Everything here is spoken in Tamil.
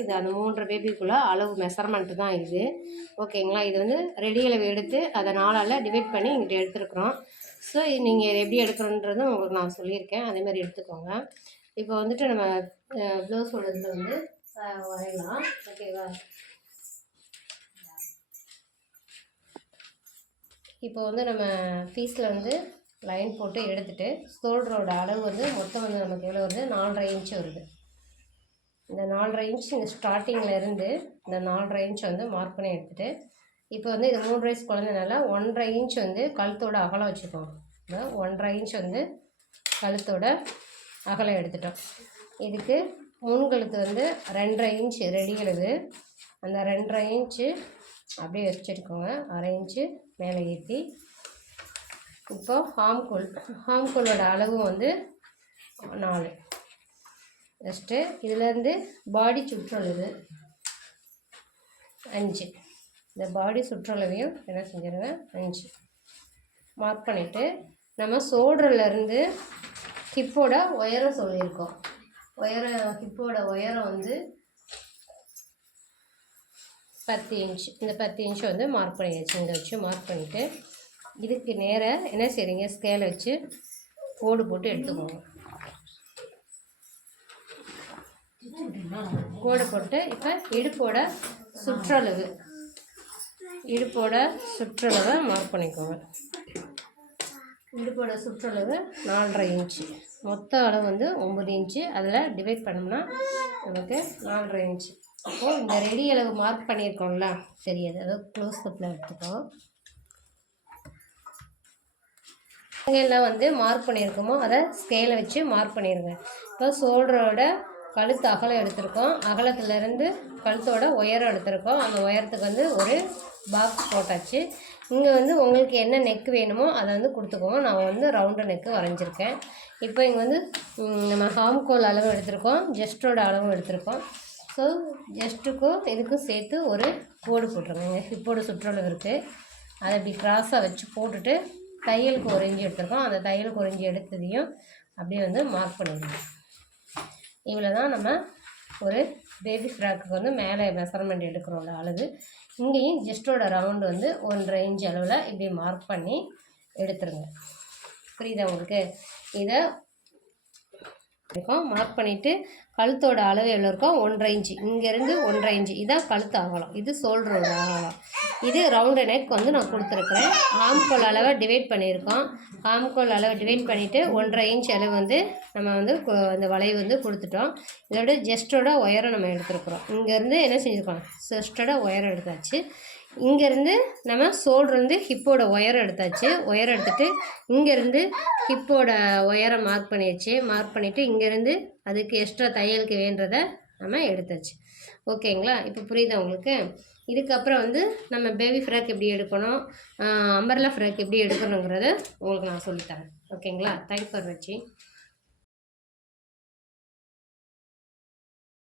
இது அந்த 3 பேபிக்குள்ளே அளவு மெஷர்மெண்ட்டு தான் இது. ஓகேங்களா? இது வந்து ரெடி அளவு எடுத்து அதை 4ஆல் டிவைட் பண்ணி இங்கிட்ட எடுத்துருக்குறோம். ஸோ நீங்கள் எப்படி எடுக்கணுன்றதும் உங்களுக்கு நான் சொல்லியிருக்கேன். அதேமாதிரி எடுத்துக்கோங்க. இப்போ வந்துட்டு நம்ம ப்ளவுஸோட இதில் வந்து வரையலாம். ஓகேவா? இப்போ வந்து நம்ம பீஸில் வந்து லைன் போட்டு எடுத்துகிட்டு ஷோல்டரோட அளவு வந்து மொத்தம் வந்து நமக்கு எவ்வளோ வருது? 4.5 இன்ச்சு வருது. இந்த 4.5 இன்ச் இந்த ஸ்டார்டிங்கில் இருந்து இந்த 4.5 இன்ச் வந்து மார்க் பண்ணி எடுத்துகிட்டு இப்போ வந்து இது 3 வயசு குழந்தைனால 1.5 இன்ச் வந்து கழுத்தோட அகலம் வச்சுக்கோங்க. 1.5 இன்ச் வந்து கழுத்தோட அகலம் எடுத்துட்டோம். இதுக்கு முன்கழுத்து வந்து 2.5 இன்ச் ரெடி அளவு. அந்த 2.5 இன்ச்சு அப்படியே வச்சுருக்கோங்க. 1/2 இன்ச்சு மேலே ஏற்றி இப்போ ஹாம்கோலோட அளவு வந்து 4. ஜஸ்ட்டு இதுலேருந்து பாடி சுற்றளவு 5. இந்த பாடி சுற்றளவையும் என்ன செஞ்சிருங்க 5 மார்க் பண்ணிவிட்டு நம்ம ஷோல்டர்லேருந்து ஹிப்போட உயரம் சொல்லியிருக்கோம். ஹிப்போட உயரம் வந்து 10 இன்ச். இந்த 10 இன்ச்சு வந்து மார்க் பண்ணியாச்சு. இங்கே வச்சு மார்க் பண்ணிவிட்டு இதுக்கு நேராக என்ன செய்றீங்க? ஸ்கேலை வச்சு கோடு போட்டு எடுத்துக்கோங்க. கோடு போட்டு இப்போ இடுப்போட சுற்றளவை மார்க் பண்ணிக்கோங்க. இடுப்போட சுற்றளவு 4.5 இன்ச்சு. மொத்த அளவு வந்து 9 இன்ச்சு. அதில் டிவைட் பண்ணோம்னா நமக்கு 4.5 இன்ச்சு. அப்போது இந்த ரெடி அளவு மார்க் பண்ணியிருக்கோம்ல தெரியாது, அதாவது க்ளோஸ் அப்பில் எடுத்துக்கோம். எங்கெல்லாம் வந்து மார்க் பண்ணியிருக்கோமோ அதை ஸ்கேலை வச்சு மார்க் பண்ணிடுங்க. இப்போ ஷோல்டரோட கழுத்து அகலம் எடுத்திருக்கோம். அகலத்துலேருந்து கழுத்தோட உயரம் எடுத்திருக்கோம். அந்த உயரத்துக்கு வந்து ஒரு பாக்ஸ் போட்டாச்சு. இங்கே வந்து உங்களுக்கு என்ன நெக் வேணுமோ அதை வந்து கொடுத்துக்கோங்க. நான் வந்து ரவுண்டு நெக்கு வரைஞ்சிருக்கேன். இப்போ இங்கே வந்து நம்ம ஹாம்கோல் அளவு எடுத்திருக்கோம், ஜஸ்ட்டோட அளவும் எடுத்திருக்கோம். ஸோ ஜஸ்ட்டுக்கும் இதுக்கும் சேர்த்து ஒரு கோடு போட்டுருங்க. ஹிப்போட சுற்றளவு இருக்குது, அதை இப்படி க்ராஸாக வச்சு போட்டுட்டு தையலுக்கு ஒரு இஞ்சி எடுத்திருக்கோம். அந்த தையலுக்கு ஒரு இஞ்சி எடுத்ததையும் அப்படியே வந்து மார்க் பண்ணிடுங்க. இவ்வளோ தான் நம்ம ஒரு பேபி ஃப்ராக்குக்கு வந்து மேலே மெஷர்மெண்ட் எடுக்கிறோம்ல அளவு. இங்கேயும் ஜஸ்ட்டோட ரவுண்டு வந்து 1.5 இன்ச் அளவில் இப்படி மார்க் பண்ணி எடுத்துருங்க. புரியுதா உங்களுக்கு? இதை இருக்கும் மார்க் பண்ணிவிட்டு கழுத்தோட அளவு எவ்வளோ இருக்கும்? 1.5 இன்ச்சு. இங்கேருந்து 1.5 இன்ச்சு. இதான் கழுத்து அகலம், இது ஷோல்டரோட அகலம். இது ரவுண்டு நெக் வந்து நான் கொடுத்துருக்குறேன். ஆம்கோல் அளவை டிவைட் பண்ணியிருக்கோம். ஆம்கோல் அளவை டிவைட் பண்ணிவிட்டு 1.5 இன்ச் அளவு வந்து நம்ம வந்து அந்த வளைவு வந்து கொடுத்துட்டோம். இதோட ஜஸ்ட்டோட உயரம் நம்ம எடுத்துருக்குறோம். இங்கேருந்து என்ன செஞ்சுருக்கோம்? ஜஸ்ட்டோட உயரம் எடுத்தாச்சு. இங்கேருந்து நம்ம ஷோல்டர்லேருந்து ஹிப்போட உயரம் எடுத்தாச்சு. உயரம் எடுத்துகிட்டு இங்கேருந்து ஹிப்போட உயரம் மார்க் பண்ணியாச்சு. மார்க் பண்ணிவிட்டு இங்கேருந்து அதுக்கு எக்ஸ்ட்ரா தையலுக்கு வேண்டதை நம்ம எடுத்தாச்சு. ஓகேங்களா? இப்போ புரியுதா உங்களுக்கு? இதுக்கப்புறம் வந்து நம்ம பேபி ஃப்ராக் எப்படி எடுக்கணும், அம்பர்லா ஃப்ராக் எப்படி எடுக்கணுங்கிறத உங்களுக்கு நான் சொல்லித்தரேன். ஓகேங்களா? தேங்க்ஸ் ஃபார் வாட்சிங்.